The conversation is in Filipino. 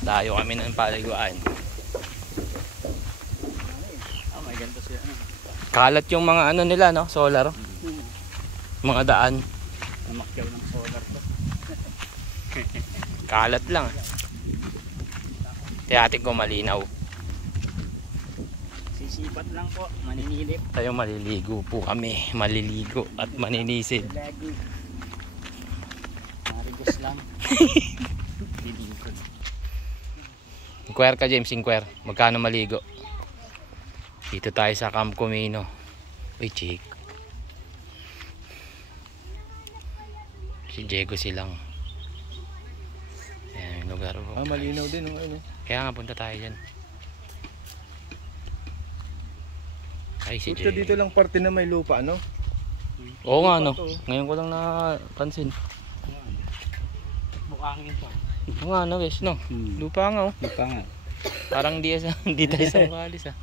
Dayo kami ng paliguan. May ganito siya. Kalat yung mga ano nila, no? Solar. Mga daan. Namakyaw ng solar to. Kalat lang. Tiyatik ko malinaw. Sisipat lang po, maninilip. Tayo maliligo po kami. Maliligo at maninisid. Lagi. Marigos lang. Dilingkod. Inquire ka, James, inquire. Magkano maligo? Dito tayo sa Camp Comino. Uy, chick. Si Diego silang. Ayan yung lugar po. Malinaw din. Ano? Kaya nga punta tayo dyan. Ay, si Ito Diego. dito lang parte na may lupa, ano? Oo nga, no. Ngayon ko lang napansin. Bukangin pa. Oo nga, no, guys, no. Lupa nga, oh. Lupa nga. Parang di tayo sa Walis, ah.